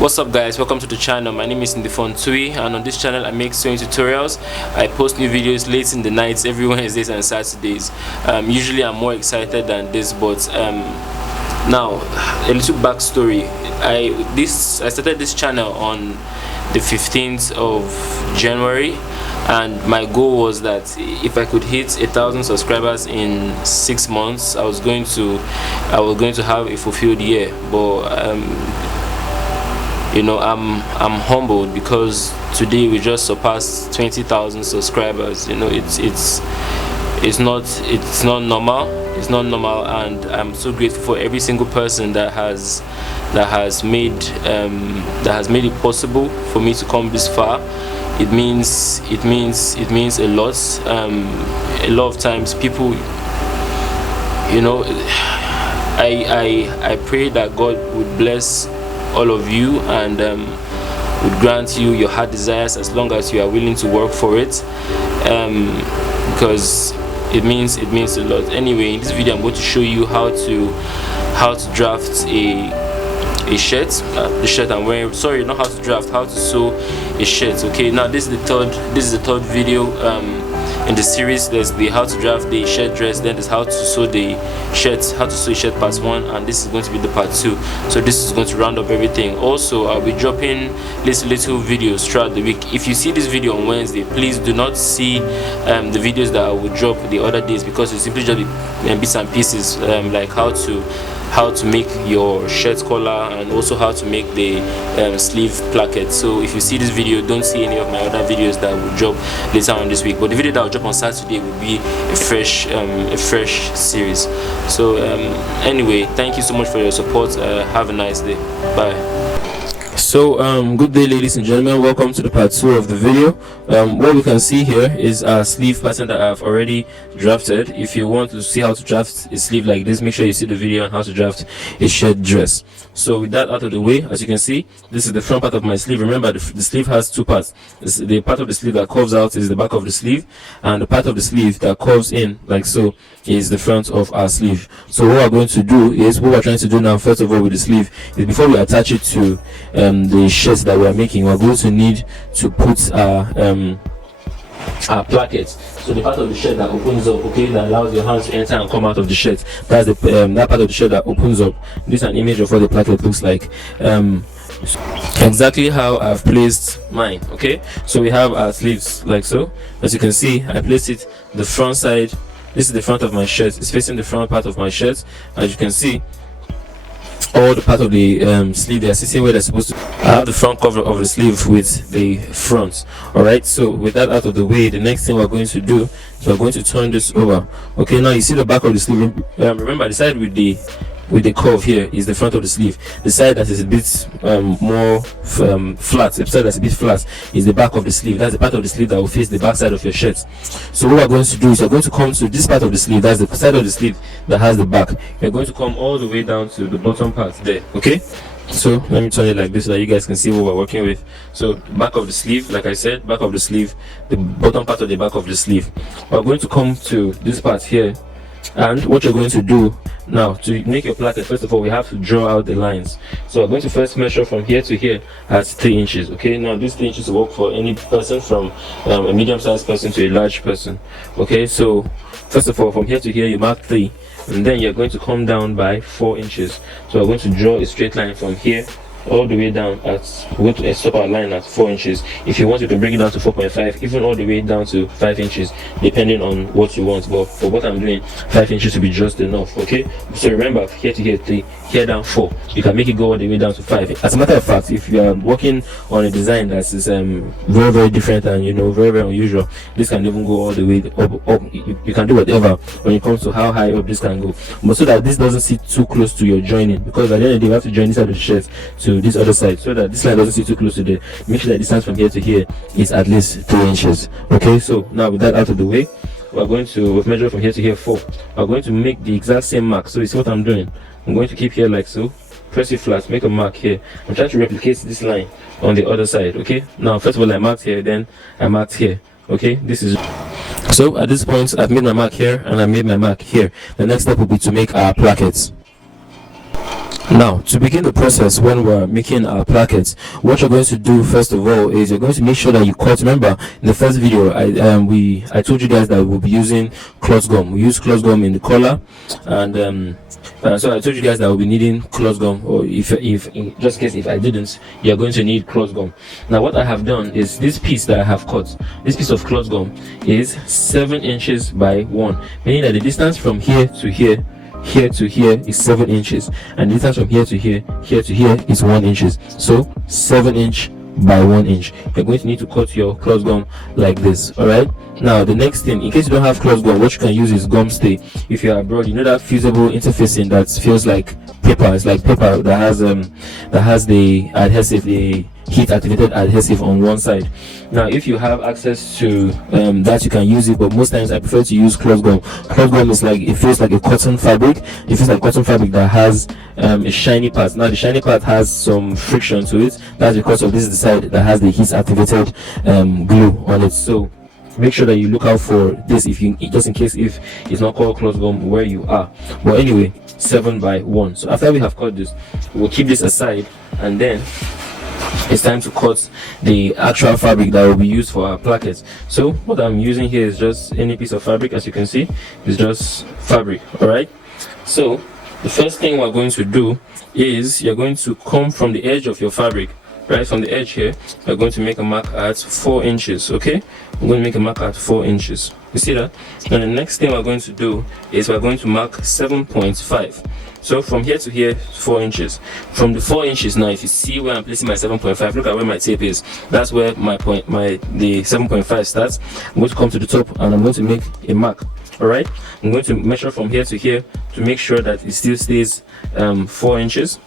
What's up guys, welcome to the channel. My name is Ndifon Ntui, and on this channel I make sewing tutorials. I post new videos late in the nights every Wednesdays and Saturdays. Usually I'm more excited than this, but now a little backstory. I started this channel on the 15th of January, and my goal was that if I could hit 1,000 subscribers in 6 months, I was going to have a fulfilled year. But you know, I'm humbled because today we just surpassed 20,000 subscribers. You know, it's not normal. It's not normal, and I'm so grateful for every single person that has made it possible for me to come this far. It means a lot. A lot of times people, you know, I pray that God would bless all of you and would grant you your heart desires as long as you are willing to work for it, because it means a lot. Anyway, in this video I'm going to show you how to draft a shirt, the shirt I'm wearing. Sorry, not how to draft, how to sew a shirt. Okay, now this is the third video in the series. There's the how to draft the shirt dress, then there's how to sew the shirt, part 1, and this is going to be the part 2. So this is going to round up everything. Also, I'll be dropping little videos throughout the week. If you see this video on Wednesday, please do not see the videos that I will drop the other days, because it's simply just be bits and pieces, like how to make your shirt collar and also how to make the sleeve placket. So if you see this video, don't see any of my other videos that will drop later on this week, but the video that will drop on Saturday will be a fresh series. So anyway, thank you so much for your support. Have a nice day. Bye. So good day ladies and gentlemen, welcome to the part 2 of the video. What we can see here is a sleeve pattern that I've already drafted. If you want to see how to draft a sleeve like this, make sure you see the video on how to draft a shirt dress. So with that out of the way, as you can see, this is the front part of my sleeve. Remember, the sleeve has two parts. The part of the sleeve that curves out is the back of the sleeve, and the part of the sleeve that curves in like so is the front of our sleeve. So what we're going to do is, what we're trying to do now, first of all, with the sleeve, is before we attach it to the shirts that we are making, we're going to need to put our plackets. So the part of the shirt that opens up, okay, that allows your hands to enter and come out of the shirt, that's the that part of the shirt that opens up. This is an image of what the placket looks like, exactly how I've placed mine. Okay, so we have our sleeves like so. As you can see, I placed it the front side. This is the front of my shirt. It's facing the front part of my shirt. As you can see, all the part of the sleeve, they are sitting where they're supposed to. I have the front cover of the sleeve with the front. Alright, so with that out of the way, the next thing we're going to do is we're going to turn this over. Okay, now you see the back of the sleeve. Remember, the side with the curve here is the front of the sleeve. The side that is a bit more flat, the side that's a bit flat, is the back of the sleeve. That's the part of the sleeve that will face the back side of your shirt. So what we're going to do is we're going to come to this part of the sleeve. That's the side of the sleeve that has the back. We're going to come all the way down to the bottom part there. Okay, so let me turn it like this so that you guys can see what we're working with. So back of the sleeve, like I said, back of the sleeve, the bottom part of the back of the sleeve. We're going to come to this part here, and what you're going to do now, to make your placket, first of all, we have to draw out the lines. So we're going to first measure from here to here at 3 inches. Okay, now this 3 inches will work for any person, from a medium-sized person to a large person. Okay, so first of all, from here to here you mark 3, and then you're going to come down by 4 inches. So we're going to draw a straight line from here all the way down we're going to stop our line at 4 inches. If you want, you can bring it down to 4.5, even all the way down to 5 inches, depending on what you want. But for what I'm doing, 5 inches will be just enough. Okay, so remember, here to here 3, here down 4. You can make it go all the way down to 5. As a matter of fact, if you are working on a design that is very different and, you know, very unusual, this can even go all the way up. You can do whatever when it comes to how high up this can go, but so that this doesn't sit too close to your joining, because at the end of the day you have to join this side of the shirt to this other side, so that this line doesn't sit too close to there. Make sure that the distance from here to here is at least 3 inches. Okay, so now with that out of the way, we've measured from here to here 4. We're going to make the exact same mark. So you see what I'm doing? I'm going to keep here like so, press it flat, make a mark here. I'm trying to replicate this line on the other side. Okay, now first of all I marked here, then I marked here. Okay, this is so at this point I've made my mark here and I made my mark here. The next step will be to make our plackets. Now, to begin the process when we're making our plackets, what you're going to do first of all is you're going to make sure that you cut. Remember, in the first video, I told you guys that we'll be using cloth gum. We use cloth gum in the collar, and so I told you guys that we'll be needing cloth gum, or if just in case if I didn't, you're going to need cloth gum. Now, what I have done is this piece that I have cut. This piece of cloth gum is 7 inches by 1, meaning that the distance from here to here to here is 7 inches, and the distance from here to here to here is 1 inches. So 7 inch by 1 inch. You're going to need to cut your cloth gum like this. All right, now the next thing, in case you don't have cloth gum, what you can use is gum stay. If you're abroad, you know that fusible interfacing that feels like paper. It's like paper that has the adhesive, the heat activated adhesive on one side. Now if you have access to that, you can use it, but most times I prefer to use cloth gum. Cloth gum is like, it feels like a cotton fabric. It feels like cotton fabric that has a shiny part. Now the shiny part has some friction to it. That's because of this is the side that has the heat activated glue on it. So make sure that you look out for this, if you, just in case if it's not called cloth gum where you are. But anyway, 7 by 1. So after we have cut this, we'll keep this aside, and then it's time to cut the actual fabric that will be used for our plackets. So what I'm using here is just any piece of fabric. As you can see, it's just fabric. All right, so the first thing we're going to do is you're going to come from the edge of your fabric, right from the edge here. We're going to make a mark at 4 inches. Okay, I'm going to make a mark at 4 inches. You see that? And the next thing we're going to do is we're going to mark 7.5. So from here to here, 4 inches. From the 4 inches, now if you see where I'm placing my 7.5, look at where my tape is. That's where the 7.5 starts. I'm going to come to the top and I'm going to make a mark. All right, I'm going to measure from here to here to make sure that it still stays 4 inches.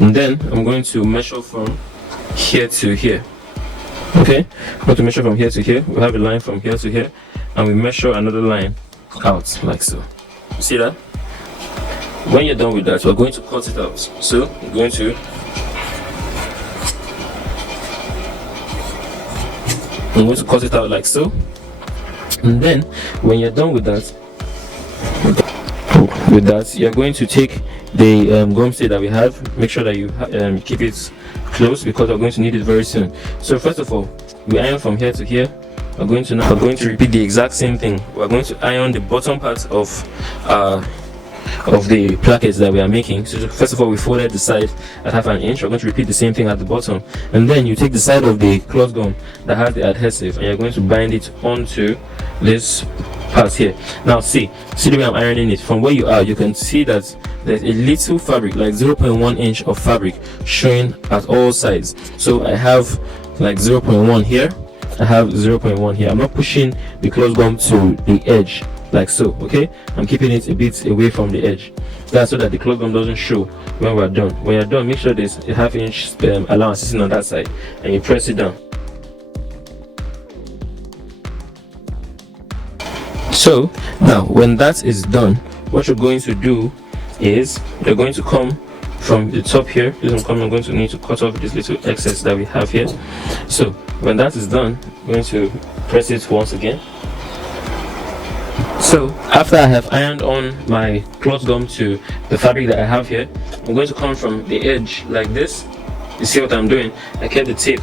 And then I'm going to measure from here to here. Okay, I'm going to measure from here to here. We have a line from here to here, and we measure another line out like so. You see that? When you're done with that, we're going to cut it out. So I'm going to cut it out like so. And then when you're done with that, you're going to take the gum stay that we have. Make sure that you keep it close, because we're going to need it very soon. So first of all, we iron from here to here. We're going to repeat the exact same thing. We're going to iron the bottom part of the plackets that we are making. So first of all, we folded the side at 1/2 inch. We're going to repeat the same thing at the bottom, and then you take the side of the cloth gum that has the adhesive, and you're going to bind it onto this part here. Now see the way I'm ironing it. From where you are, you can see that there's a little fabric, like 0.1 inch of fabric showing at all sides. So I have like 0.1 here, I have 0.1 here. I'm not pushing the cloth gum to the edge like so. Okay, I'm keeping it a bit away from the edge. That's so that the cloth gum doesn't show when we're done. When you're done, make sure there's a 1/2 inch allowance sitting on that side, and you press it down. So now when that is done, what you're going to do is you're going to come from the top here. I'm going to need to cut off this little excess that we have here. So when that is done, I'm going to press it once again. So after I have ironed on my cloth gum to the fabric that I have here, I'm going to come from the edge like this. You see what I'm doing? I kept the tape.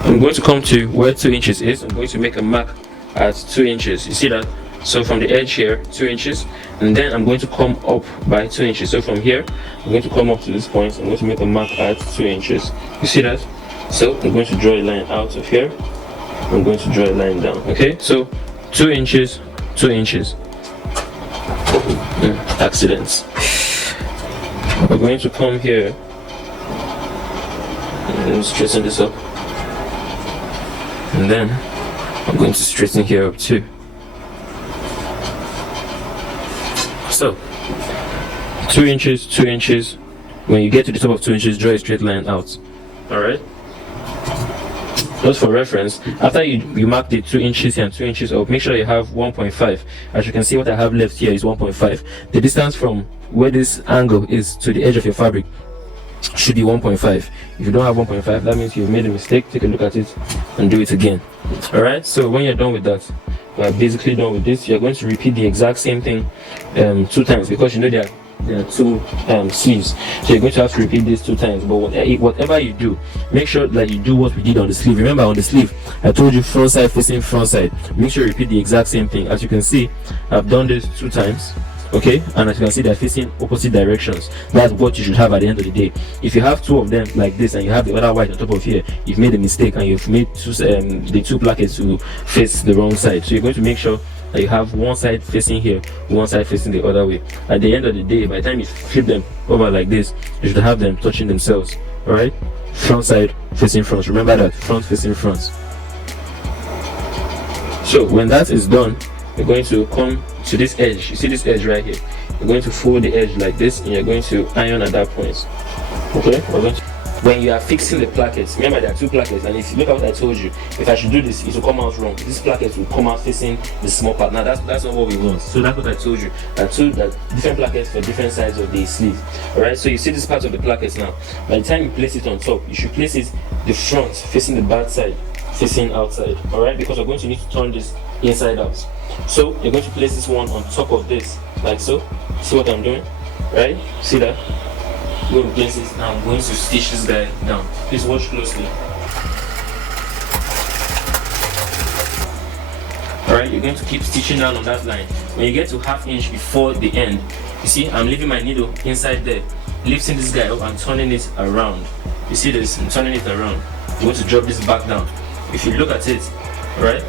I'm going to come to where 2 inches is. I'm going to make a mark at 2 inches. You see that? So from the edge here, 2 inches, and then I'm going to come up by 2 inches. So from here, I'm going to come up to this point. I'm going to make a mark at 2 inches. You see that? So I'm going to draw a line out of here. I'm going to draw a line down. Okay, so 2 inches, 2 inches. Accidents. We're going to come here and straighten this up, and then I'm going to straighten here up too. So 2 inches, 2 inches. When you get to the top of 2 inches, draw a straight line out. All right, just for reference, after you mark the 2 inches here and 2 inches up, make sure you have 1.5. As you can see, what I have left here is 1.5. The distance from where this angle is to the edge of your fabric should be 1.5. If you don't have 1.5, that means you've made a mistake. Take a look at it and do it again. All right, so when you're done with that, we're basically done with this. You're going to repeat the exact same thing 2 times, because you know there are two sleeves, so you're going to have to repeat this 2 times. But whatever you do, make sure that you do what we did on the sleeve. Remember, on the sleeve I told you front side facing front side. Make sure you repeat the exact same thing. As you can see, I've done this 2 times. Okay, and as you can see, they're facing opposite directions. That's what you should have at the end of the day. If you have 2 of them like this and you have the other white on top of here, you've made a mistake and you've made the 2 plackets to face the wrong side. So you're going to make sure that you have one side facing here, one side facing the other way. At the end of the day, by the time you flip them over like this, you should have them touching themselves. All right, front side facing front. Remember that, front facing front. So when that is done, you're going to come to this edge. You see this edge right here? You're going to fold the edge like this and you're going to iron at that point. Okay, when you are fixing the plackets, remember there are 2 plackets, and if you look at what I told you, if I should do this, it will come out wrong. This placket will come out facing the small part. Now that's not what we want. So that's what I told you. That different plackets for different sides of the sleeve. Alright, so you see this part of the plackets now. By the time you place it on top, you should place it the front facing the back side, facing outside. Alright, because we're going to need to turn this inside out. So you're going to place this one on top of this, like so. See what I'm doing? Right? See that? I'm going to place it. Now I'm going to stitch this guy down. Please watch closely. Alright, you're going to keep stitching down on that line. When you get to 1/2 inch before the end, you see I'm leaving my needle inside there, lifting this guy up and turning it around. You see this? I'm turning it around. I'm going to drop this back down. If you look at it, right?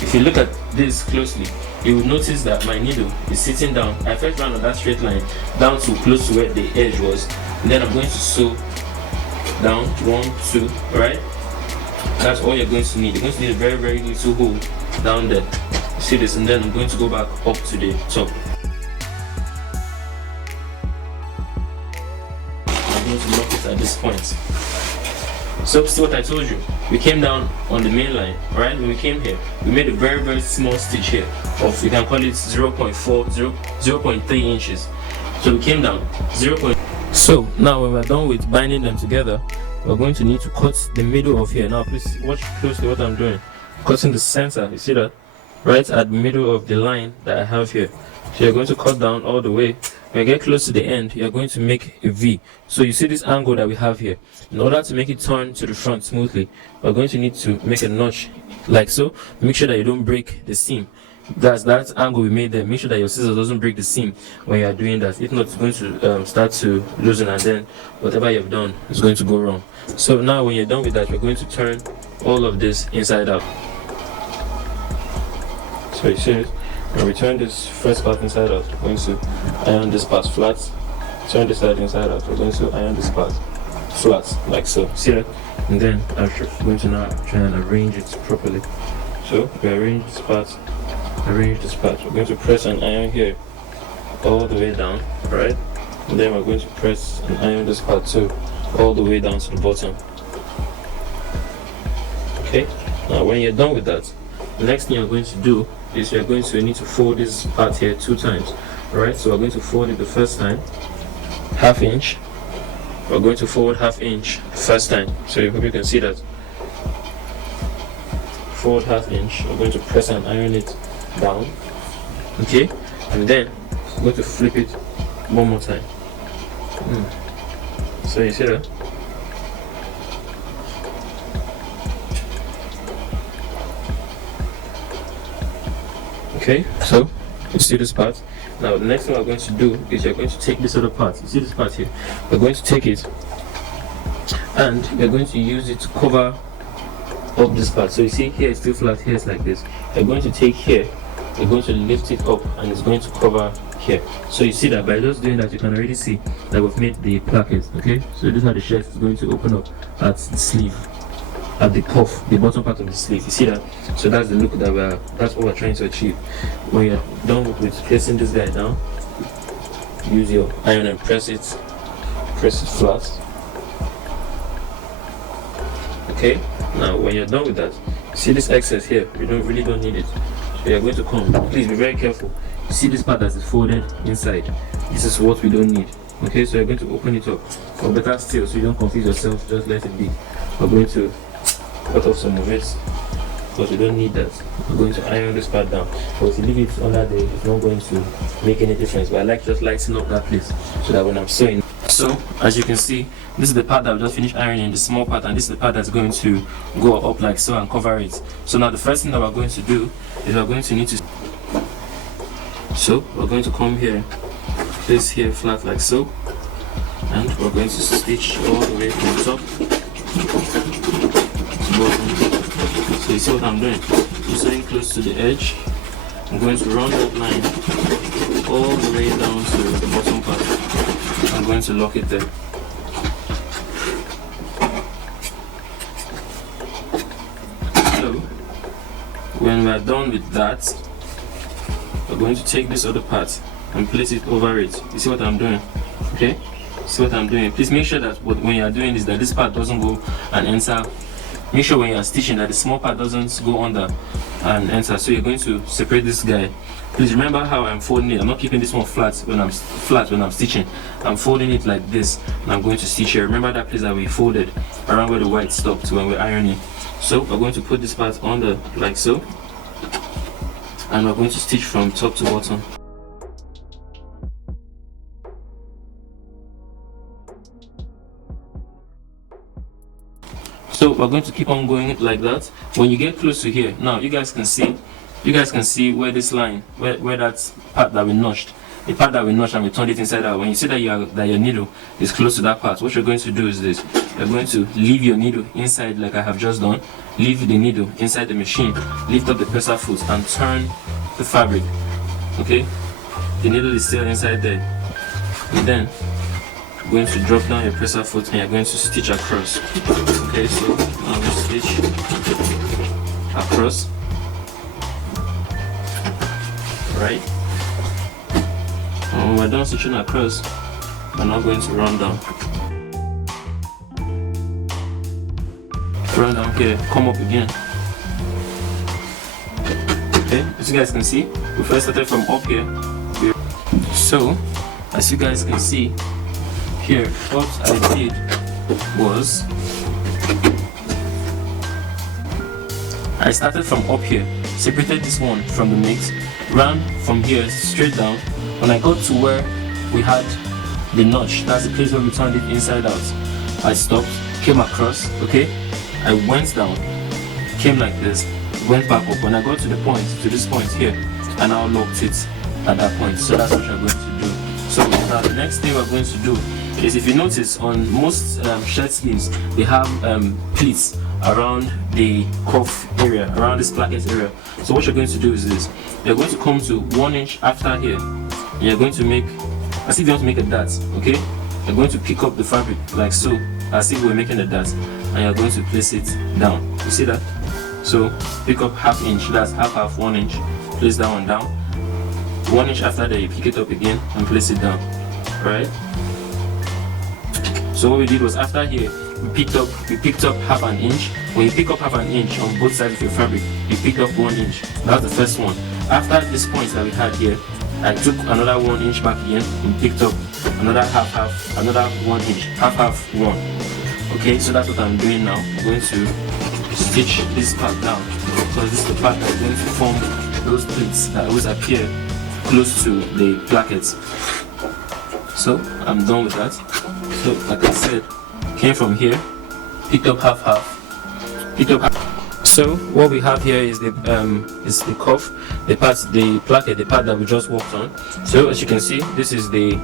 If you look at this closely, you will notice that my needle is sitting down. I first ran on that straight line down to close to where the edge was, and then I'm going to sew down 1, 2, right? That's all you're going to need. You're going to need a very, very little hole down there. You see this? And then I'm going to go back up to the top. I'm going to lock it at this point. So see what I told you, we came down on the main line, right? When we came here, we made a very, very small stitch here of, you can call it 0.3 inches. So we came down 0. So now when we're done with binding them together, we're going to need to cut the middle of here. Now please watch closely what I'm doing. Cutting the center, you see that? Right at the middle of the line that I have here. So you're going to cut down all the way. When you get close to the end, you're going to make a V. So you see this angle that we have here. In order to make it turn to the front smoothly, we're going to need to make a notch like so. Make sure that you don't break the seam. That's that angle we made there. Make sure that your scissors doesn't break the seam when you are doing that. If not, it's going to start to loosen, and then whatever you've done is going to go wrong. So now when you're done with that, we're going to turn all of this inside out. So you see it? When we turn this first part inside out, we're going to iron this part flat. Turn this side inside out, we're going to iron this part flat, like so. See that? And then I'm going to now try and arrange it properly. So we arrange this part, arrange this part. We're going to press and iron here all the way down, right? And then we're going to press and iron this part too, all the way down to the bottom. Okay, now when you're done with that, the next thing you're going to do is you're going to need to fold this part here 2 times. Alright, so we're going to fold it the first time, 1/2 inch. We're going to fold 1/2 inch first time. So you hope you can see that. Fold 1/2 inch. We're going to press and iron it down. Okay, and then we're going to flip it one more time. So you see that? Okay, so you see this part. Now the next thing we're going to do is you're going to take this other part. You see this part here? We're going to take it and you're going to use it to cover up this part. So you see here it's still flat, here it's like this. You're going to take here, you're going to lift it up and it's going to cover here. So you see that by just doing that, you can already see that we've made the plackets. Okay, so this is how the shirt is going to open up at the sleeve, at the cuff, the bottom part of the sleeve. You see that? So that's the look that that's what we're trying to achieve. When you're done with placing this guy down, use your iron and press it flat. Okay, now when you're done with that, see this excess here, we really don't need it. So you're going to come, please be very careful. You see this part that is folded inside, this is what we don't need. Okay, so you're going to open it up, or better still, so you don't confuse yourself, just let it be. We're going to cut off some of it because we don't need that. We're going to iron this part down, but if you leave it under there, it's not going to make any difference. But I like just lighting up that place so that when I'm sewing. So as you can see, this is the part that we just finished ironing, the small part, and this is the part that's going to go up like so and cover it. So now the first thing that we're going to do is we're going to need to, so we're going to come here, place here flat like so, and we're going to stitch all the way from top to bottom. So you see what I'm doing? I'm sewing close to the edge. I'm going to run that line all the way down to the bottom part. I'm going to lock it there. So when we're done with that, we're going to take this other part and place it over it. You see what I'm doing? Okay? See what I'm doing? Please make sure that when you are doing this, that this part doesn't go and enter. Make sure when you are stitching that the small part doesn't go under and enter. So you're going to separate this guy. Please remember how I'm folding it. I'm not keeping this one flat when I'm stitching. I'm folding it like this, and I'm going to stitch here. Remember that place that we folded around where the white stopped when we're ironing. So we're going to put this part under like so, and we're going to stitch from top to bottom. So we're going to keep on going like that. When you get close to here, now you guys can see where this line, where that part that we notched, the part that we notched and we turned it inside out. When you see that your needle is close to that part, what you're going to do is this: you're going to leave your needle inside like I have just done. Leave the needle inside the machine, lift up the presser foot and turn the fabric. Okay, the needle is still inside there, and then you're going to drop down your presser foot and you're going to stitch across. Okay, so now we stitch across, right? When we're done stitching across, we're now going to run down. Run down here, come up again. Okay, as you guys can see, we first started from up here. So, as you guys can see here, what I did was I started from up here, separated this one from the mix, ran from here straight down. When I got to where we had the notch, that's the place where we turned it inside out, I stopped, came across, okay, I went down, came like this, went back up. When I got to the point, to this point here, I now locked it at that point. So that's what we're going to do. So now the next thing we're going to do is, if you notice on most shirt sleeves, they have pleats around the cuff area, around this placket area. So what you're going to do is this: you're going to come to 1 inch after here, and you're going to make, as if you want to make a dart, okay? You're going to pick up the fabric like so, as if we're making a dart, and you're going to place it down. You see that? So pick up ½ inch, that's half 1 inch, place that one down. 1 inch after that, you pick it up again and place it down. Alright? So what we did was, after here, we picked up ½ inch. When you pick up ½ inch on both sides of your fabric, you picked up 1 inch. That's the first one. After this point that we had here, I took another 1 inch back again and picked up another another 1 inch, half 1. Okay, so that's what I'm doing now. I'm going to stitch this part down, because this is the part that's going to form those pleats that always appear close to the plackets. So I'm done with that. So like I said, came from here, picked up half, picked up half. So what we have here is the cuff, the placket, the part that we just worked on. So as you can see, this is the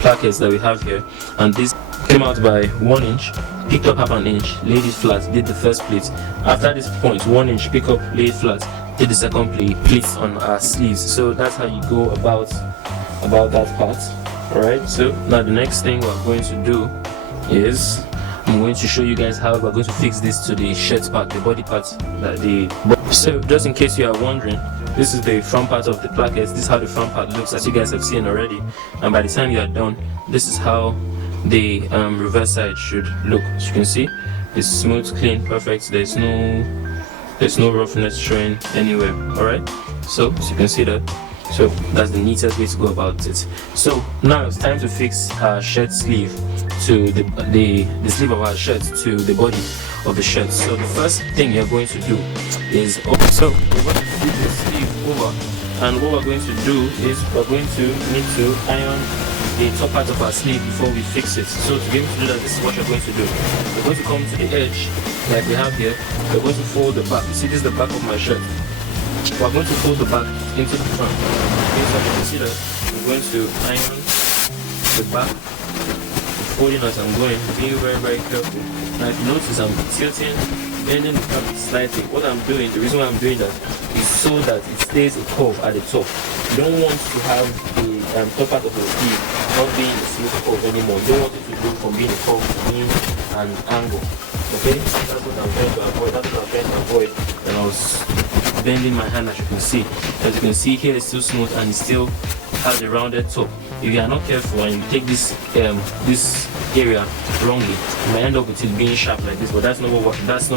plackets that we have here, and this came out by 1 inch, picked up ½ inch, laid it flat, did the first pleat. After this point, 1 inch, pick up, lay it flat, did the second pleat on our sleeves. So that's how you go about that part. Alright, so now the next thing we're going to do is, I'm going to show you guys how we're going to fix this to the shirt part, the body part. So just in case you are wondering, this is the front part of the plackets. This is how the front part looks, as you guys have seen already. And by the time you are done, this is how the reverse side should look. As you can see, it's smooth, clean, perfect. There's no roughness showing anywhere. Alright, so as you can see that. So that's the neatest way to go about it. So now it's time to fix our shirt sleeve to the sleeve of our shirt to the body. of the shirt. So the first thing you're going to do is, we're going to flip the sleeve over, and what we're going to do is we're going to need to iron the top part of our sleeve before we fix it. So to be able to do that, this is what you're going to do. We're going to come to the edge like we have here. We're going to fold the back. You see, this is the back of my shirt. We're going to fold the back into the front. Okay, so you can see that I'm going to iron the back, folding as I'm going, being very, very careful. Now if you notice, I'm tilting, bending the fabric slightly. What I'm doing, the reason why I'm doing that is so that it stays a curve at the top. You don't want to have the top part of the sleeve not being a smooth curve anymore. You don't want it to go from being a curve to being an angle. Okay, that's what I'm trying to avoid. That's what I'm trying to avoid when I was bending my hand. As you can see, here it's still smooth and it still has a rounded top. If you are not careful and you take this area wrongly, you might end up with it being sharp like this. But that's not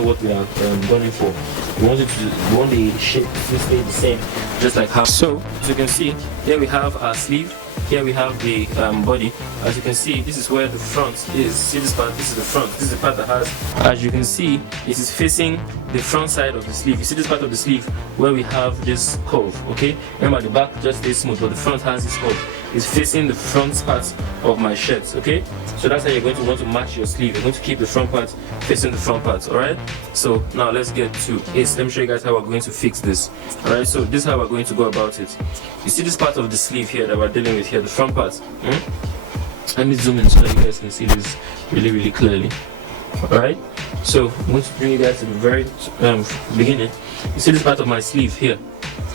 what we are gunning for. We want the shape to stay the same, just like how. So as you can see, here we have our sleeve. Here we have the body. As you can see, this is where the front is. See this part? This is the front. This is the part that has, as you can see, it is facing the front side of the sleeve. You see this part of the sleeve where we have this curve, okay? Remember, the back just stays smooth, but the front has this curve. It's facing the front part of my shirt, okay? So that's how you're going to want to match your sleeve. You're going to keep the front part facing the front part, alright? So now let's get to it. Let me show you guys how we're going to fix this. Alright, so this is how we're going to go about it. You see this part of the sleeve here that we're dealing with here, the front part. Let me zoom in so that you guys can see this really, really clearly. Alright, so I'm going to bring you guys to the very beginning. You see this part of my sleeve here.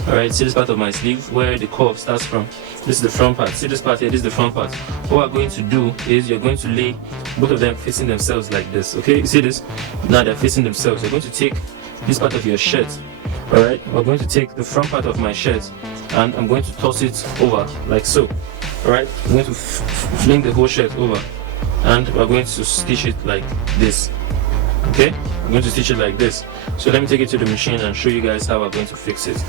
Alright, see this part of my sleeve where the curve starts from. This is the front part. See this part here, this is the front part. What we're going to do is you're going to lay both of them facing themselves like this. Okay, you see this? Now they're facing themselves. You're going to take this part of your shirt. Alright, we're going to take the front part of my shirt and I'm going to toss it over like so. Alright, I'm going to fling the whole shirt over and we're going to stitch it like this. Okay, I'm going to stitch it like this. So let me take it to the machine and show you guys how we're going to fix it.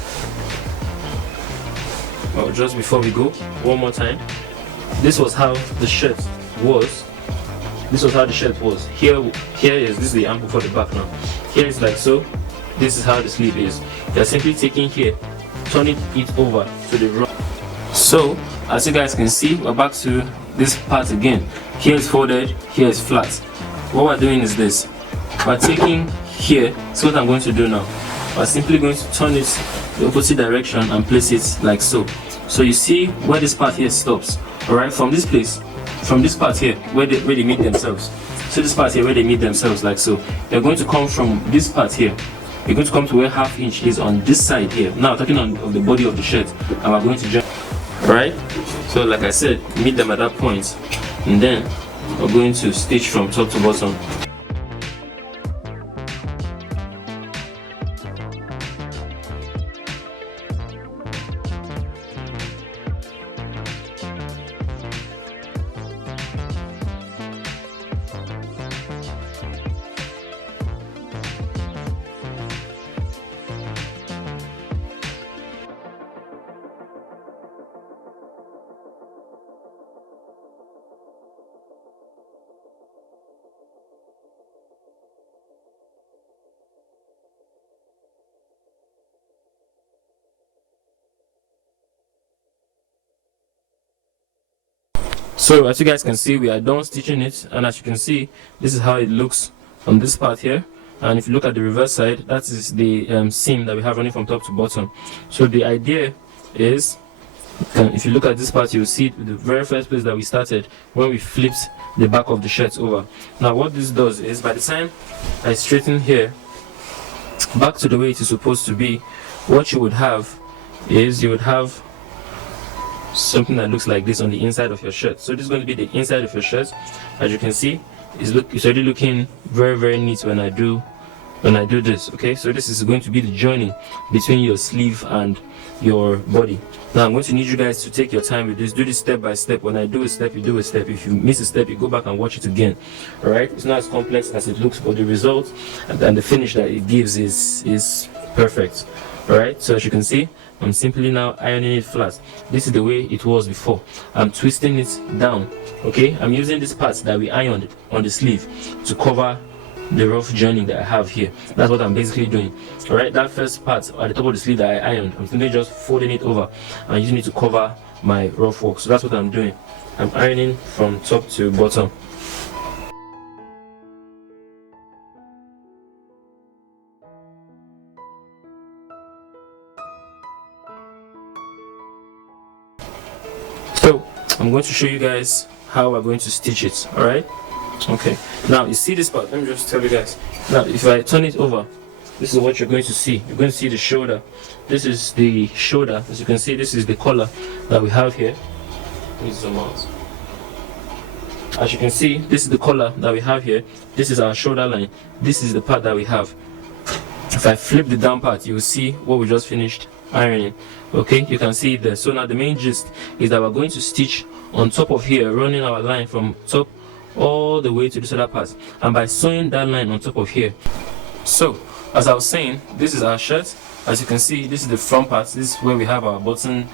Well, just before we go, one more time. This was how the shirt was. This was how the shirt was. This is the ample for the back now. Here is like so. This is how the sleeve is. You're simply taking here, turning it over to the right. So as you guys can see, we're back to this part again. Here is folded, here is flat. What we're doing is this. We're taking here, so what I'm going to do now, we're simply going to turn it the opposite direction and place it like so. So you see where this part here stops. Alright, from this place, from this part here where they meet themselves. So this part here where they meet themselves like so. You're going to come from this part here. You're going to come to where half inch is on this side here. Now talking of the body of the shirt, and we're going to join. Alright, so like I said, meet them at that point, and then we're going to stitch from top to bottom. So as you guys can see, we are done stitching it, and as you can see, this is how it looks on this part here. And if you look at the reverse side, that is the seam that we have running from top to bottom. So the idea is, if you look at this part, you'll see the very first place that we started when we flipped the back of the shirt over. Now what this does is, by the time I straighten here back to the way it is supposed to be, what you would have is you would have something that looks like this on the inside of your shirt. So this is going to be the inside of your shirt. As you can see, it's already looking very, very neat when I do this. Okay, so this is going to be the joining between your sleeve and your body. Now I'm going to need you guys to take your time with this. Do this step by step. When I do a step, you do a step. If you miss a step, you go back and watch it again. All right, it's not as complex as it looks, but the result and the finish that it gives is perfect. All right, so as you can see, I'm simply now ironing it flat. This is the way it was before. I'm twisting it down. Okay, I'm using this part that we ironed on the sleeve to cover the rough joining that I have here. That's what I'm basically doing. Alright, that first part at the top of the sleeve that I ironed, I'm simply just folding it over and using it to cover my rough work. So that's what I'm doing. I'm ironing from top to bottom. So I'm going to show you guys how we're going to stitch it. Alright, okay, now you see this part. Let me just tell you guys. Now if I turn it over, this is what you're going to see. You're going to see the shoulder. This is the shoulder. As you can see, this is the collar that we have here. Please zoom out. As you can see, this is the collar that we have here. This is our shoulder line. This is the part that we have. If I flip the down part, you will see what we just finished ironing. Okay, you can see it there. So now the main gist is that we're going to stitch on top of here, running our line from top all the way to this other part, and by sewing that line on top of here. So as I was saying, this is our shirt. As you can see, this is the front part. This is where we have our button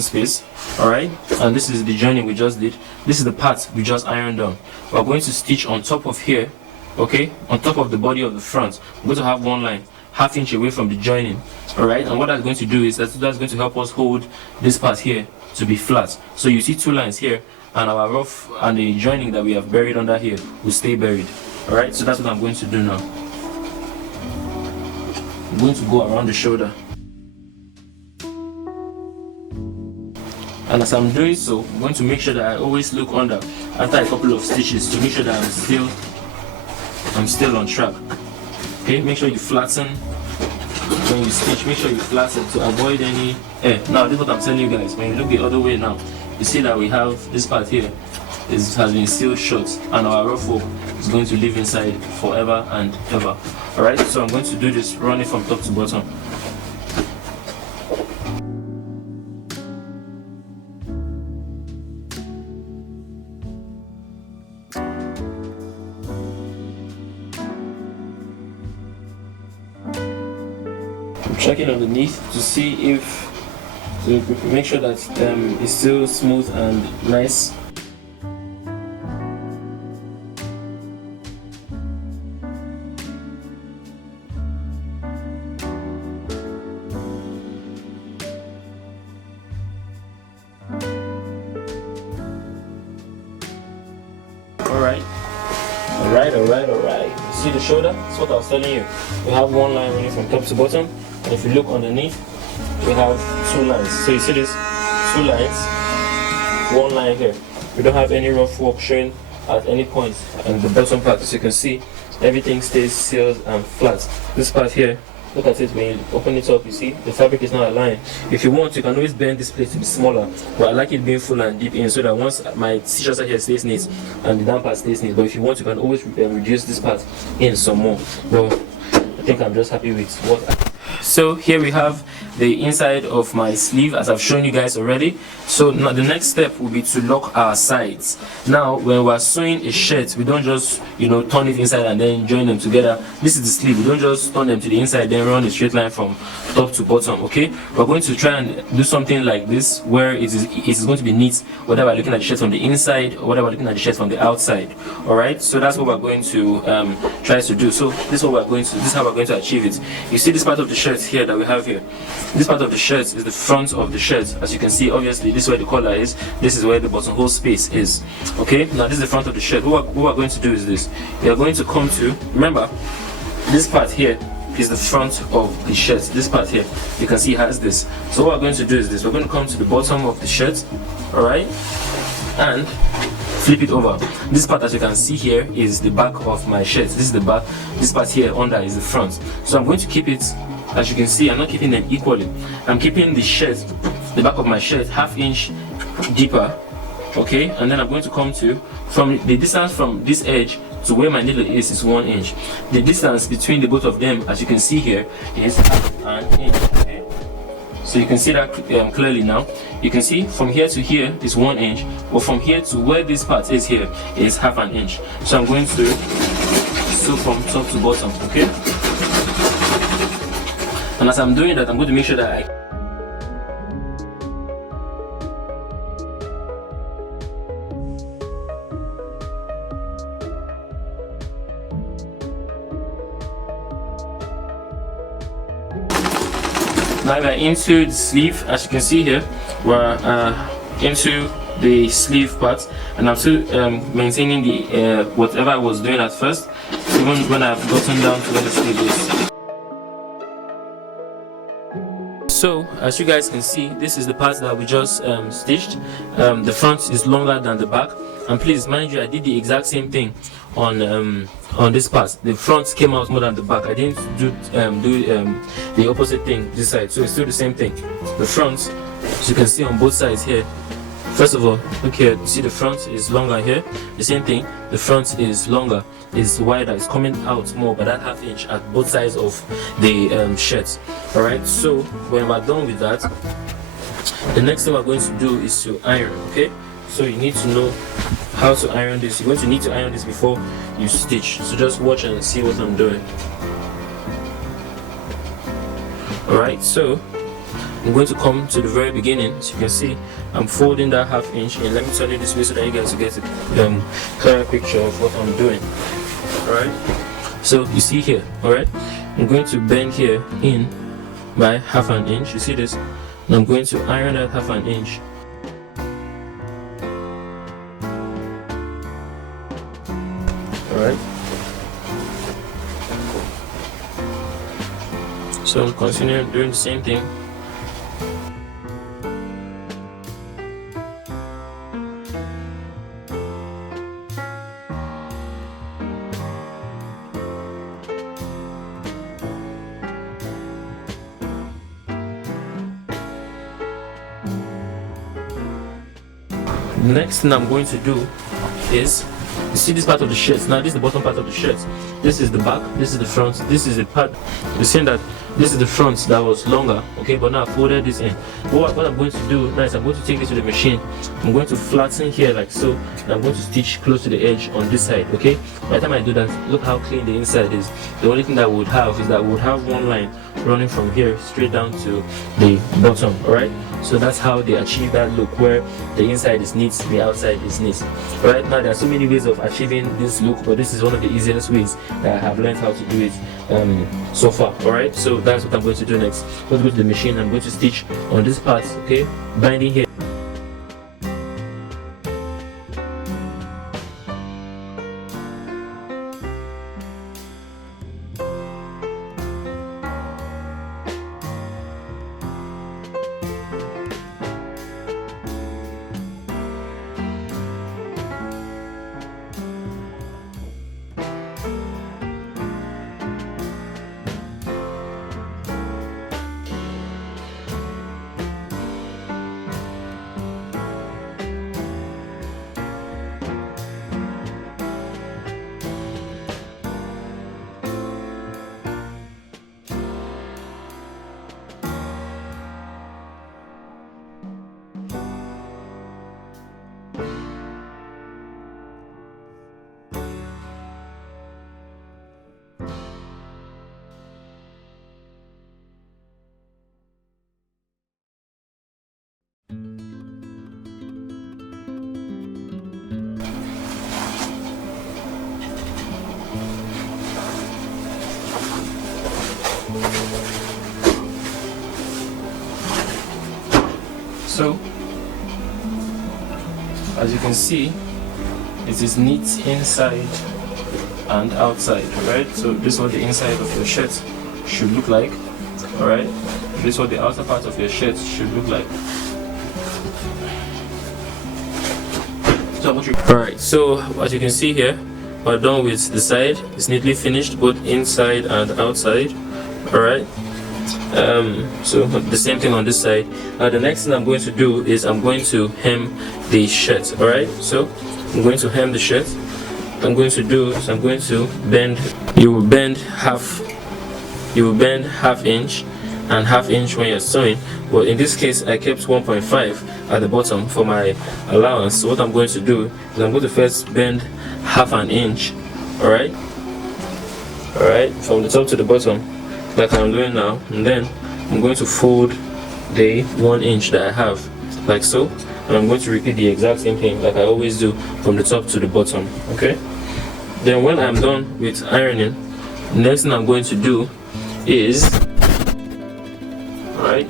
space. Alright, and this is the joining we just did. This is the part we just ironed on. We're going to stitch on top of here. Okay, on top of the body of the front, we're going to have one line ½ inch away from the joining. Alright, and what that's going to do is that's going to help us hold this part here to be flat. So you see two lines here, and our rough and the joining that we have buried under here will stay buried. Alright, so that's what I'm going to do now. I'm going to go around the shoulder, and as I'm doing so, I'm going to make sure that I always look under after a couple of stitches to make sure that I'm still on track. Okay, make sure you flatten when you stitch. Make sure you flatten to avoid any air. Now this is what I'm telling you guys. When you look the other way now, you see that we have this part here has been sealed shut, and our rough work is going to live inside forever and ever. Alright, so I'm going to do this running from top to bottom. I'm checking underneath to see if, to make sure that it's still smooth and nice. Alright. You see the shoulder? That's what I was telling you. We have one line running from top to bottom, and if you look underneath, we have two lines. So you see this? Two lines, one line here. We don't have any rough work showing at any point on the bottom part. As you can see, everything stays sealed and flat. This part here, look at it. When you open it up, you see the fabric is not aligned. If you want, you can always bend this plate to be smaller, but I like it being full and deep in, so that once my stitches here stays neat and the down part stays neat. But if you want, you can always reduce this part in some more. Well, I think I'm just happy with what so here we have the inside of my sleeve, as I've shown you guys already. So now the next step will be to lock our sides. Now when we're sewing a shirt, we don't just turn it inside and then join them together. This is the sleeve. We don't just turn them to the inside then run a straight line from top to bottom. Okay, we're going to try and do something like this, where it is going to be neat whether we're looking at the shirt from the inside or whether we're looking at the shirt from the outside. Alright, so that's what we're going to try to do. So this is how we're going to achieve it. You see this part of the shirt here that we have here. This part of the shirt is the front of the shirt. As you can see, obviously this is where the collar is, this is where the buttonhole space is. Okay, now this is the front of the shirt. What we're going to do is this. We are going to come to, remember, this part here is the front of the shirt. This part here, you can see, has this. So what we're going to do is this. We're going to come to the bottom of the shirt, alright, and flip it over. This part, as you can see here, is the back of my shirt. This is the back. This part here under is the front. So I'm going to keep it, as you can see, I'm not keeping them equally. I'm keeping the shirt, the back of my shirt, ½ inch deeper. Okay, and then I'm going to come to, from the distance from this edge to where my needle is 1 inch. The distance between the both of them, as you can see here, is ½ inch. Okay, so you can see that clearly now. You can see from here to here is 1 inch, but from here to where this part is here is ½ inch. So I'm going to sew from top to bottom. Okay, and as I'm doing that, I'm going to make sure that I Now we're into the sleeve. As you can see here, we're into the sleeve part, and I'm still maintaining the whatever I was doing at first, even when I've gotten down to where the sleeve is. So as you guys can see, this is the part that we just stitched. The front is longer than the back, and please mind you, I did the exact same thing on this part. The front came out more than the back. I didn't do the opposite thing this side, so it's still the same thing. The front, as you can see on both sides here, first of all, look here, you see the front is longer here. The same thing, the front is longer, is wider, it's coming out more by that ½ inch at both sides of the shirt. Alright, so when we're done with that, the next thing we're going to do is to iron. Okay, so you need to know how to iron this. You're going to need to iron this before you stitch, so just watch and see what I'm doing. Alright, so I'm going to come to the very beginning. As you can see, I'm folding that ½ inch, and let me turn it this way so that you guys will get a clearer picture of what I'm doing. Alright, so you see here, alright, I'm going to bend here in by ½ inch. You see this? And I'm going to iron that ½ inch. Alright, so I'm continuing doing the same thing. The next thing I'm going to do is, you see this part of the shirt. Now this is the bottom part of the shirt. This is the back, this is the front, this is the part. You're seeing that this is the front that was longer, okay, but now I folded this in. What I'm going to do now is I'm going to take this to the machine. I'm going to flatten here like so, and I'm going to stitch close to the edge on this side, okay. By the time I do that, look how clean the inside is. The only thing that we would have is that we would have one line running from here straight down to the bottom. Alright, so that's how they achieve that look where the inside is neat, the outside is neat. Right now there are so many ways of achieving this look, but this is one of the easiest ways that I have learned how to do it so far. Alright, so that's what I'm going to do next. Let's go to the machine. I'm going to stitch on this part, okay, binding here. So as you can see, it is neat inside and outside, right? So this is what the inside of your shirt should look like, alright? This is what the outer part of your shirt should look like. Alright, so as you can see here, we're done with the side. It's neatly finished both inside and outside. Alright, so the same thing on this side. Now the next thing I'm going to do is I'm going to hem the shirt. Alright, so I'm going to hem the shirt. What I'm going to do is I'm going to bend. You will bend half inch and ½ inch when you're sewing, but in this case I kept 1.5 at the bottom for my allowance. So what I'm going to do is I'm going to first bend ½ inch, alright, from the top to the bottom like I'm doing now, and then I'm going to fold the 1 inch that I have like so, and I'm going to repeat the exact same thing like I always do from the top to the bottom. Okay, then when I'm done with ironing, the next thing I'm going to do is right?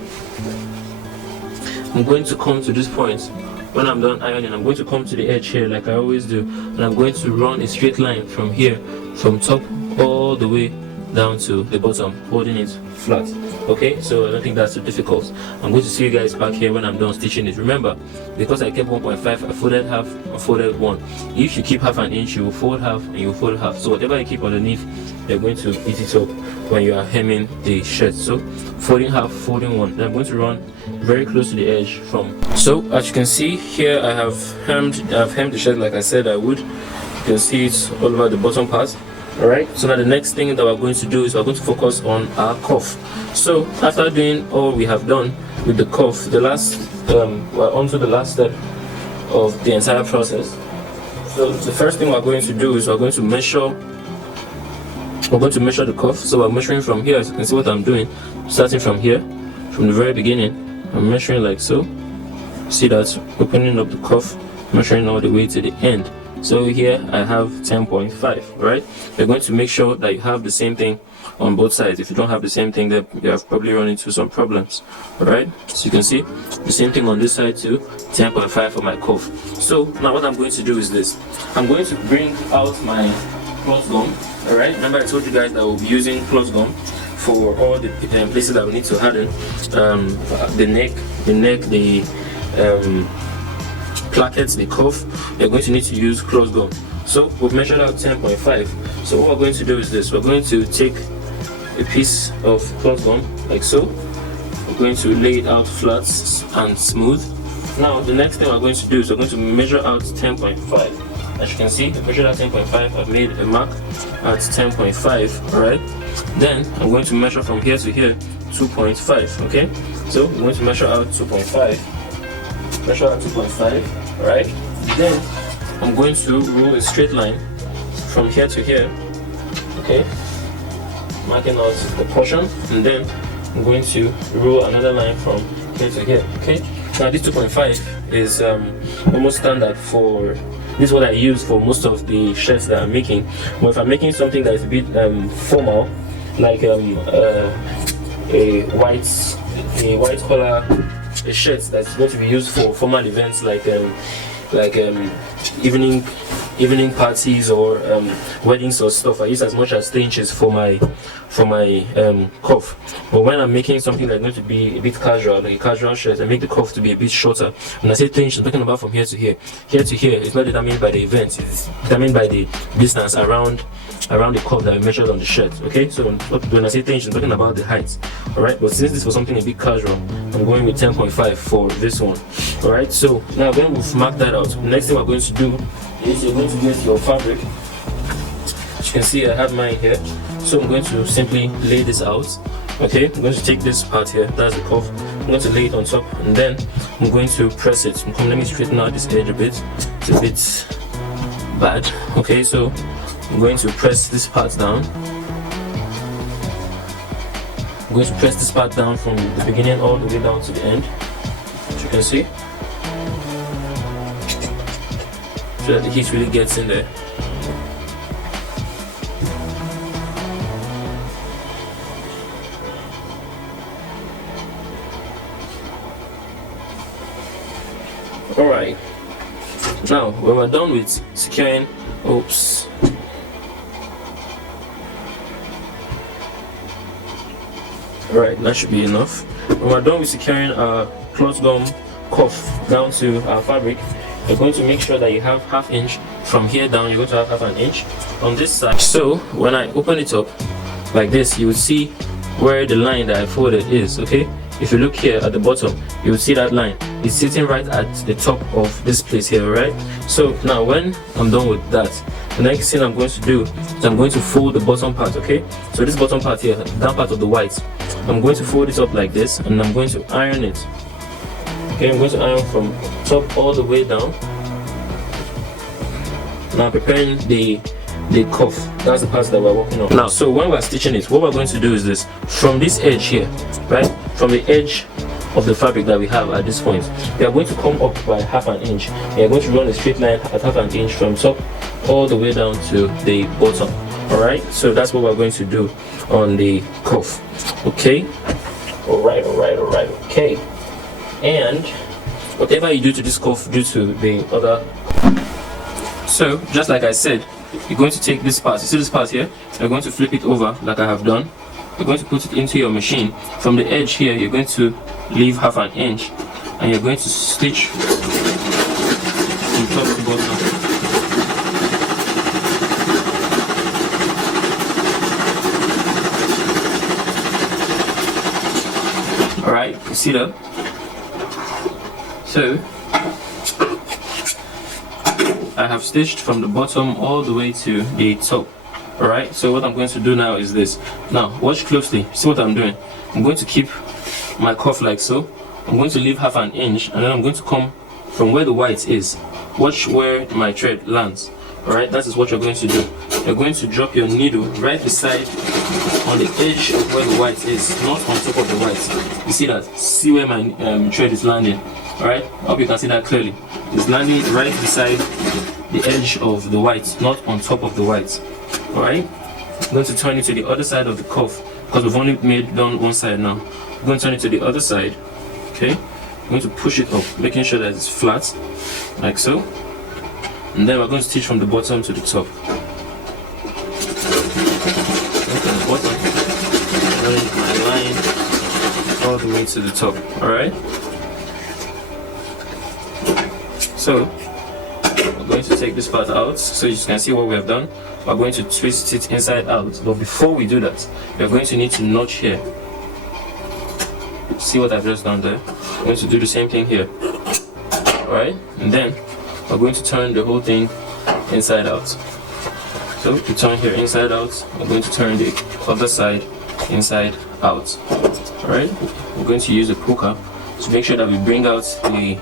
I'm going to come to this point. When I'm done ironing, I'm going to come to the edge here like I always do, and I'm going to run a straight line from here, from top all the way down to the bottom, holding it flat. Okay, so I don't think that's too difficult. I'm going to see you guys back here when I'm done stitching it. Remember, because I kept 1.5, I folded half and folded one. If you keep half an inch, you will fold half and you will fold half. So whatever you keep underneath, you're going to eat it up when you are hemming the shirt. So folding half, folding one. Then I'm going to run very close to the edge from. So as you can see here, I've hemmed the shirt like I said I would. You can see it all over the bottom part. Alright, so now the next thing that we're going to do is we're going to focus on our cuff. So after doing all we have done with the cuff, the last we're on to the last step of the entire process. So the first thing we're going to do is we're going to measure the cuff. So we're measuring from here. As you can see what I'm doing, starting from here, from the very beginning, I'm measuring like so. See that, opening up the cuff, measuring all the way to the end. So here I have 10.5, right? You're going to make sure that you have the same thing on both sides. If you don't have the same thing, then you have probably run into some problems. Alright, so you can see the same thing on this side too, 10.5 for my cuff. So now what I'm going to do is this. I'm going to bring out my cloth gum. Alright, remember I told you guys that we'll be using cloth gum for all the places that we need to harden. The neck, the plackets, the cuff, you're going to need to use cloth gum. So we've measured out 10.5. So what we're going to do is this. We're going to take a piece of cloth gum like so. We're going to lay it out flat and smooth. Now the next thing we're going to do is we're going to measure out 10.5. As you can see, I measured out 10.5. I've made a mark at 10.5. Alright, then I'm going to measure from here to here 2.5. okay, so I'm going to measure out 2.5. Measure out 2.5. Right, then I'm going to rule a straight line from here to here, okay, marking out the portion, and then I'm going to rule another line from here to here, okay. Now this 2.5 is almost standard for, this is what I use for most of the shirts that I'm making. But if I'm making something that is a bit formal, like a white collar, a shirt that's going to be used for formal events like evening parties or weddings or stuff, I use as much as 3 inches for my cuff. But when I'm making something that's going to be a bit casual, like a casual shirt, I make the cuff to be a bit shorter. When I say 3 inches, I'm talking about from here to here. Here to here, it's not determined by the event, it's determined by the distance around the cuff that I measured on the shirt. Okay, so when I say 3 inches, I'm talking about the height. Alright, but since this was something a bit casual, I'm going with 10.5 for this one. Alright, so now when we've marked that out, the next thing we're going to do is you're going to get your fabric. As you can see, I have mine here. So I'm going to simply lay this out. Okay, I'm going to take this part here, that's the cuff. I'm going to lay it on top, and then I'm going to press it. Let me straighten out this edge a bit. It's a bit bad. Okay, so I'm going to press this part down. I'm going to press this part down from the beginning all the way down to the end, as you can see, so that the heat really gets in there. Alright, now when we're done with securing, alright, that should be enough. When we're done with securing our cloth gum cuff down to our fabric, you're going to make sure that you have ½ inch from here down. You're going to have ½ inch on this side. So when I open it up like this, you will see where the line that I folded is. Okay, if you look here at the bottom, you will see that line. It's sitting right at the top of this place here, right? So now when I'm done with that, the next thing I'm going to do is I'm going to fold the bottom part. Okay, so this bottom part here, that part of the white, I'm going to fold it up like this, and I'm going to iron it. Okay, I'm going to iron from top all the way down. Now preparing the cuff, that's the part that we're working on now. So when we're stitching it, what we're going to do is this. From this edge here, right, from the edge of the fabric that we have at this point, we are going to come up by ½ inch. We are going to run a straight line at ½ inch from top all the way down to the bottom. Alright, so that's what we're going to do on the cuff. Okay, Alright, okay. And whatever you do to this cuff, do to the other. So just like I said, you're going to take this part, you see this part here, you're going to flip it over like I have done. You're going to put it into your machine. From the edge here, you're going to leave half an inch, and you're going to stitch from top to bottom. Alright, you see that? So I have stitched from the bottom all the way to the top. Alright, so what I'm going to do now is this. Now watch closely, see what I'm doing. I'm going to keep my cuff like so. I'm going to leave half an inch, and then I'm going to come from where the white is. Watch where my thread lands. Alright, that is what you're going to do. You're going to drop your needle right beside on the edge of where the white is, not on top of the white. You see that? See where my thread is landing. Alright, I hope you can see that clearly. It's landing right beside the edge of the white, not on top of the white. Alright, I'm going to turn it to the other side of the cuff because we've only done one side now. I'm going to turn it to the other side. Okay, I'm going to push it up, making sure that it's flat, like so. And then we're going to stitch from the bottom to the top. From the bottom, running my line all the way to the top. Alright. So we're going to take this part out so you can see what we have done. We're going to twist it inside out, but before we do that, we're going to need to notch here. See what I've just done there? I'm going to do the same thing here. Alright, and then we're going to turn the whole thing inside out. So we turn here inside out, we're going to turn the other side inside out. Alright, we're going to use a poker to make sure that we bring out the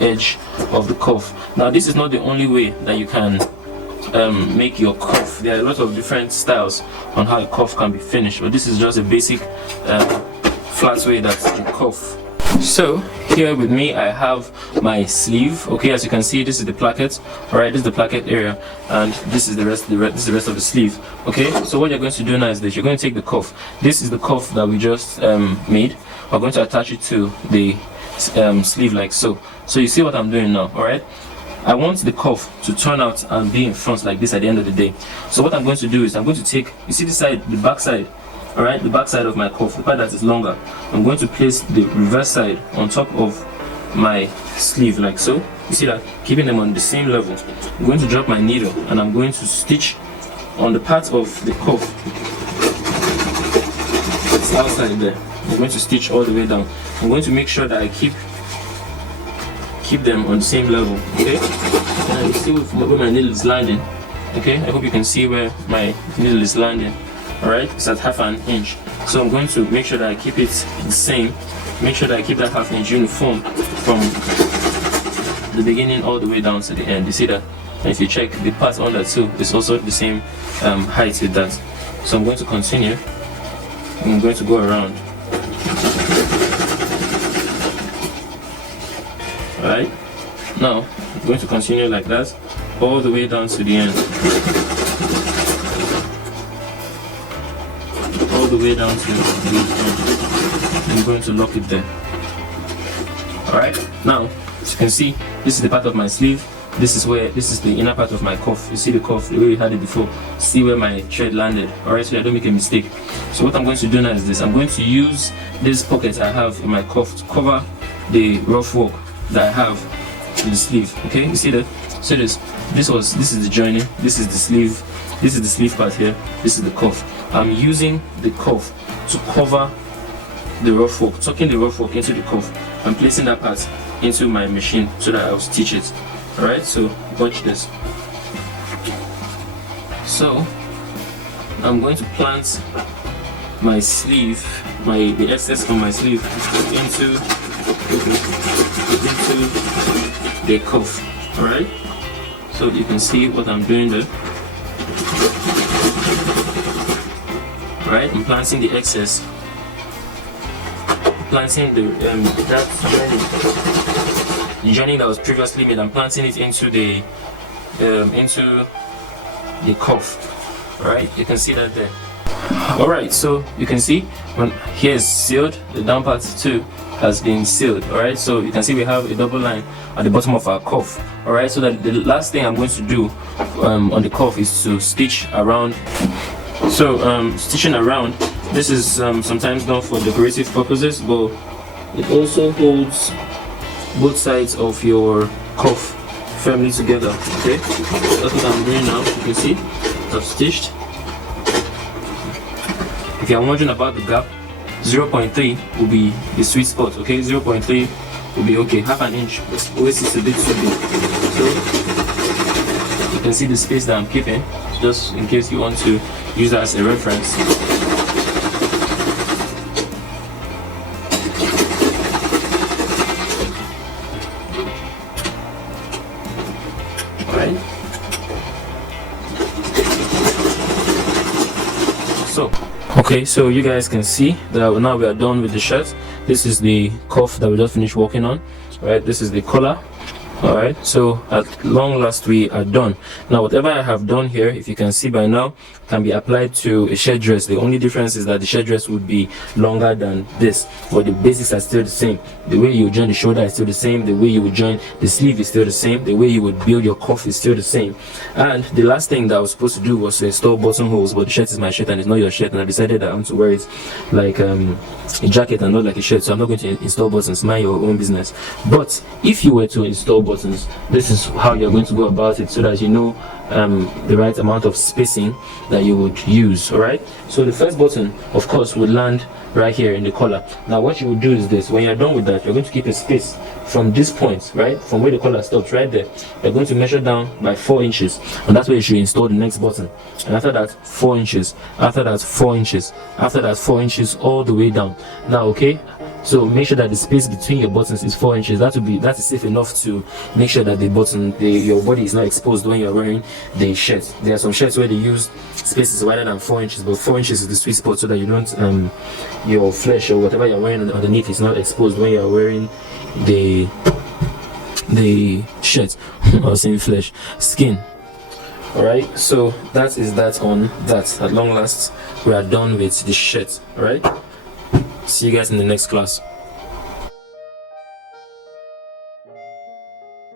edge of the cuff. Now this is not the only way that you can make your cuff. There are a lot of different styles on how a cuff can be finished, but this is just a basic flat way that you cuff. So here with me I have my sleeve. Okay, as you can see, this is the placket. Alright, this is the placket area, and this is the rest of the sleeve. Okay, so what you're going to do now is this. You're going to take the cuff. This is the cuff that we just made. We're going to attach it to the sleeve like so. So you see what I'm doing now. Alright, I want the cuff to turn out and be in front like this at the end of the day. So what I'm going to do is I'm going to take, you see this side, the back side. Alright, the back side of my cuff, the part that is longer, I'm going to place the reverse side on top of my sleeve like so. You see that? Keeping them on the same level. I'm going to drop my needle and I'm going to stitch on the part of the cuff. It's outside there. I'm going to stitch all the way down. I'm going to make sure that I keep them on the same level. Okay? And you see where my needle is landing. Okay? I hope you can see where my needle is landing. Alright, it's at half an inch. So I'm going to make sure that I keep it the same. Make sure that I keep that half inch uniform from the beginning all the way down to the end. You see that? And if you check, the part under too is also the same height with that. So I'm going to continue. I'm going to go around. Alright, now I'm going to continue like that all the way down to the end. All the way down to the end. I'm going to lock it there. Alright, now as you can see, this is the part of my sleeve. This is the inner part of my cuff. You see the cuff, the way we had it before. See where my thread landed. Alright, so I don't make a mistake. So what I'm going to do now is this. I'm going to use this pocket I have in my cuff to cover the rough work that I have in the sleeve. Okay, you see that? So this is the joining, this is the sleeve, this is the sleeve part here, this is the cuff. I'm using the cuff to cover the rough work, tucking the rough work into the cuff. I'm placing that part into my machine so that I'll stitch it. Alright, so watch this. So I'm going to plant my sleeve, the excess from my sleeve into the cuff. Alright, so you can see what I'm doing there. Alright, I'm planting the excess, planting the joining that was previously made. I'm planting it into the cuff. Alright, you can see that there. All right, so you can see when here is sealed, the down part too has been sealed. All right, so you can see we have a double line at the bottom of our cuff. All right, so that the last thing I'm going to do on the cuff is to stitch around. So stitching around, this is sometimes done for decorative purposes, but it also holds both sides of your cuff firmly together. Okay, that's what I'm doing now. You can see I've stitched. If you're wondering about the gap, 0.3 will be the sweet spot. Okay, 0.3 will be okay. Half an inch always is a bit too big. So you can see the space that I'm keeping, just in case you want to use that as a reference. Alright. Okay, so you guys can see that now we are done with the shirt. This is the cuff that we just finished working on. Right, this is the collar. All right, so at long last we are done. Now whatever I have done here, if you can see by now, can be applied to a shirt dress. The only difference is that the shirt dress would be longer than this, but the basics are still the same. The way you join the shoulder is still the same. The way you would join the sleeve is still the same. The way you would build your cuff is still the same. And the last thing that I was supposed to do was to install buttonholes, but the shirt is my shirt and it's not your shirt, and I decided that I want to wear it like a jacket and not like a shirt, so I'm not going to install buttons. Mind your own business. But if you were to install buttons, this is how you're going to go about it, so that you know the right amount of spacing that you would use. All right, so the first button of course would land right here in the collar. Now what you would do is this: when you're done with that, you're going to keep a space from this point, right, from where the collar stops, right there. You're going to measure down by 4 inches, and that's where you should install the next button. And after that, 4 inches, after that 4 inches, after that 4 inches, all the way down. Now okay, so make sure that the space between your buttons is 4 inches. That is safe enough to make sure that your body is not exposed when you're wearing the shirt. There are some shirts where they use spaces wider than 4 inches, but 4 inches is the sweet spot, so that you don't your flesh or whatever you're wearing underneath is not exposed when you're wearing the shirt. I was saying flesh, skin. Alright, so that is that on that. At long last we are done with the shirt. Alright, see you guys in the next class.